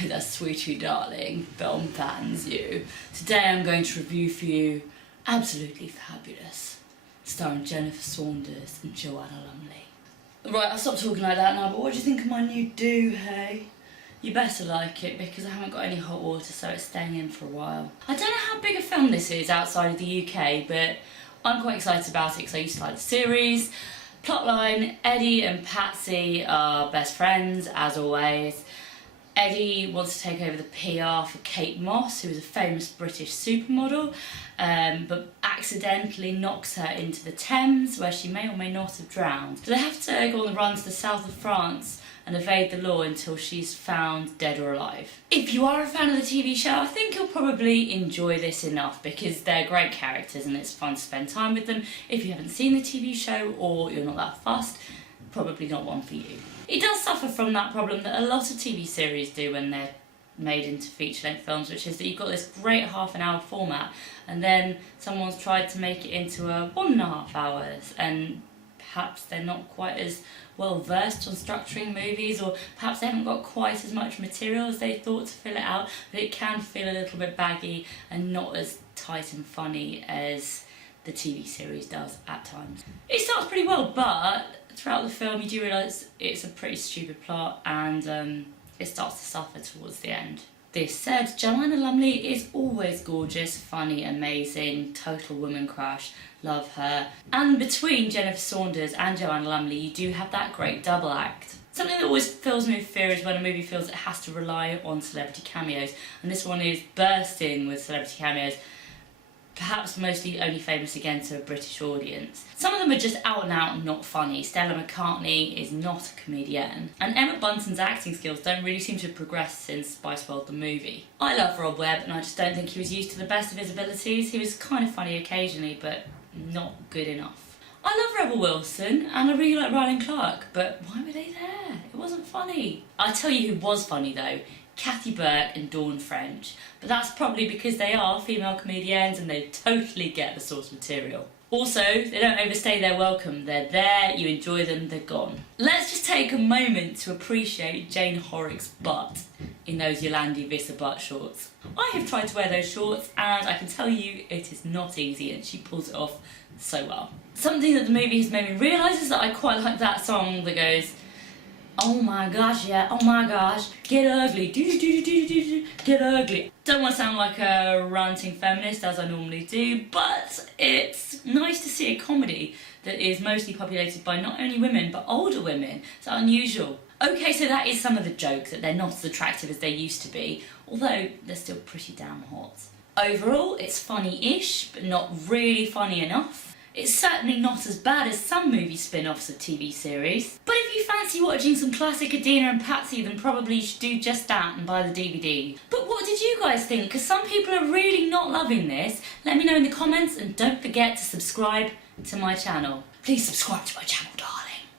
Oh, that's sweetie darling, film fans you. Today I'm going to review for you Absolutely Fabulous, starring Jennifer Saunders and Joanna Lumley. Right, I'll stop talking like that now, but what do you think of my new do, hey? You better like it because I haven't got any hot water, so it's staying in for a while. I don't know how big a film this is outside of the UK, but I'm quite excited about it because I used to like the series. Plotline, Eddie and Patsy are best friends, as always. Eddie wants to take over the PR for Kate Moss, who is a famous British supermodel, but accidentally knocks her into the Thames, where she may or may not have drowned. So they have to go on the run to the south of France and evade the law until she's found dead or alive. If you are a fan of the TV show, I think you'll probably enjoy this enough because they're great characters and it's fun to spend time with them. If you haven't seen the TV show or you're not that fussed, probably not one for you. It does suffer from that problem that a lot of TV series do when they're made into feature-length films, which is that you've got this great half-an-hour format and then someone's tried to make it into a 1.5 hours, and perhaps they're not quite as well versed on structuring movies, or perhaps they haven't got quite as much material as they thought to fill it out, but it can feel a little bit baggy and not as tight and funny as the TV series does at times. It starts pretty well, but throughout the film you do realise it's a pretty stupid plot and it starts to suffer towards the end. This said, Joanna Lumley is always gorgeous, funny, amazing, total woman crush, love her. And between Jennifer Saunders and Joanna Lumley you do have that great double act. Something that always fills me with fear is when a movie feels it has to rely on celebrity cameos, and this one is bursting with celebrity cameos, perhaps mostly only famous again to a British audience. Some of them are just out and out not funny. Stella McCartney is not a comedian, and Emma Bunton's acting skills don't really seem to have progressed since Spice World the movie. I love Rob Webb and I just don't think he was used to the best of his abilities. He was kind of funny occasionally, but not good enough. I love Rebel Wilson and I really like Rylan Clark, but why were they there? It wasn't funny. I'll tell you who was funny though. Kathy Burke and Dawn French, but that's probably because they are female comedians and they totally get the source material. Also, they don't overstay their welcome. They're there, you enjoy them, they're gone. Let's just take a moment to appreciate Jane Horrocks' butt in those Yolandi Visser butt shorts. I have tried to wear those shorts and I can tell you it is not easy, and she pulls it off so well. Something that the movie has made me realise is that I quite like that song that goes, oh my gosh, yeah, oh my gosh, get ugly, do, get ugly. Don't want to sound like a ranting feminist as I normally do, but it's nice to see a comedy that is mostly populated by not only women but older women. It's unusual. Okay, so that is some of the jokes, that they're not as attractive as they used to be, although they're still pretty damn hot. Overall, it's funny-ish, but not really funny enough. It's certainly not as bad as some movie spin-offs of TV series. But if you fancy watching some classic Adina and Patsy, then probably you should do just that and buy the DVD. But what did you guys think? Because some people are really not loving this. Let me know in the comments and don't forget to subscribe to my channel. Please subscribe to my channel, darling.